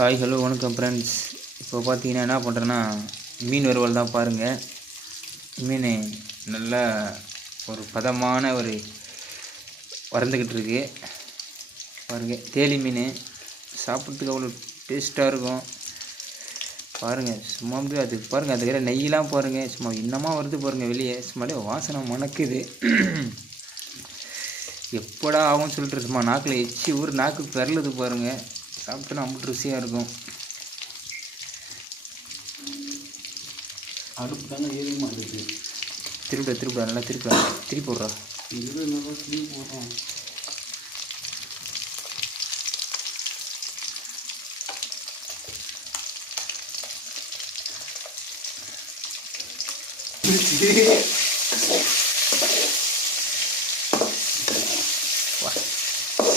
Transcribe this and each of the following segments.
Hi hello வணக்கம் friends. இப்போ பார்த்தீங்கன்னா என்ன பண்ணுறேன்னா மீன் வறுவல் தான் பாருங்கள். மீன் நல்லா ஒரு பதமான ஒரு வறந்துக்கிட்டு இருக்கு பாருங்கள். தேலி மீன் சாப்பிட்றதுக்கு அவ்வளோ டேஸ்ட்டாக இருக்கும் பாருங்கள். சும்மா அப்படியே அது பாருங்கள், அது வேறு நெய்யெலாம் பாருங்கள், சும்மா இன்னமாக வருது பாருங்கள் வெளியே. சும்மாலே வாசனை மணக்குது. எப்படா ஆகும்னு சொல்லிட்டு சும்மா நாக்கில் எச்சி ஊர் நாக்கு பெறலுது பாருங்கள். சாப்பிட்டோன்னா அவ்வளோ ருசியாக இருக்கும். அடுப்பு தானே ஏறி மாட்டேங்குது. திருப்பி நல்லா திருப்பி விட்றா. இது நல்லா திருப்பி போடுறோம்.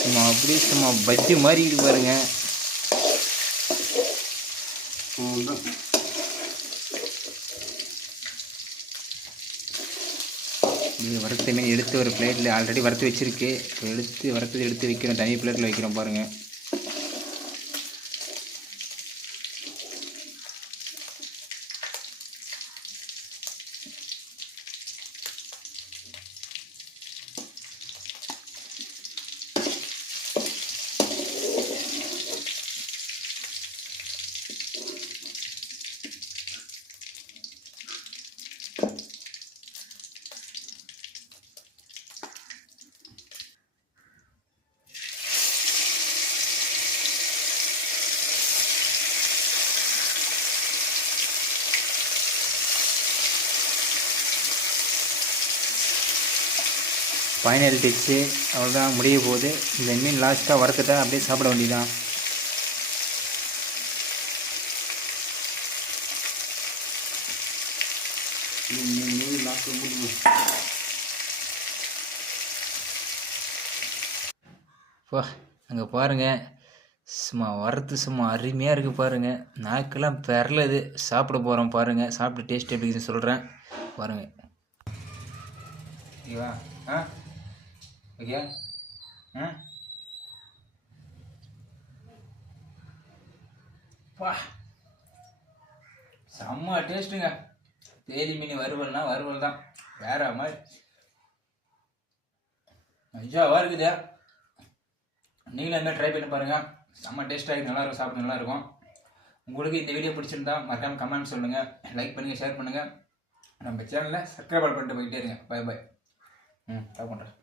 சும்மா அப்படியே சும்மா பஜ்ஜி மாதிரி இருக்கு பாருங்க. வறுத்த மீன் எடுத்து ஒரு பிளேட்டில் ஆல்ரெடி வறுத்து வச்சுருக்கு. இப்போ எடுத்து வைக்கிறோம், தனி பிளேட்டில் வைக்கிறோம் பாருங்கள். ஃபைனல் டிச்சு அவ்வளோதான், முடிய போகுது. இந்த மீன் லாஸ்ட்டாக வறுத்துட்டா அப்படியே சாப்பிட வேண்டியதான். அங்கே பாருங்கள், சும்மா வறுத்து சும்மா அருமையாக இருக்குது பாருங்கள். நாக்கெல்லாம் பெறலது. சாப்பிட போகிறோம் பாருங்கள். சாப்பிட்டு டேஸ்ட் எப்படி இருக்குதுன்னு சொல்கிறேன் பாருங்கள். ஓகேவா? ஓகே. செம்ம டேஸ்ட்டுங்க. தேலி மீன் வறுவல்னா வறுவல் தான், வேற மாதிரி மஜாவாக இருக்குது. நீங்களும் அதுமாதிரி ட்ரை பண்ணி பாருங்கள். செம்ம டேஸ்ட்டாக இருக்குது, நல்லாயிருக்கும், சாப்பிட நல்லாயிருக்கும். உங்களுக்கு இந்த வீடியோ பிடிச்சிருந்தா மறக்காமல் கமெண்ட் சொல்லுங்கள், லைக் பண்ணுங்கள், ஷேர் பண்ணுங்கள். நம்ம சேனலில் சப்ஸ்கிரைப் பண்ணிட்டு போயிட்டே இருங்க. Bye bye. டாப் பண்ணுறேன்.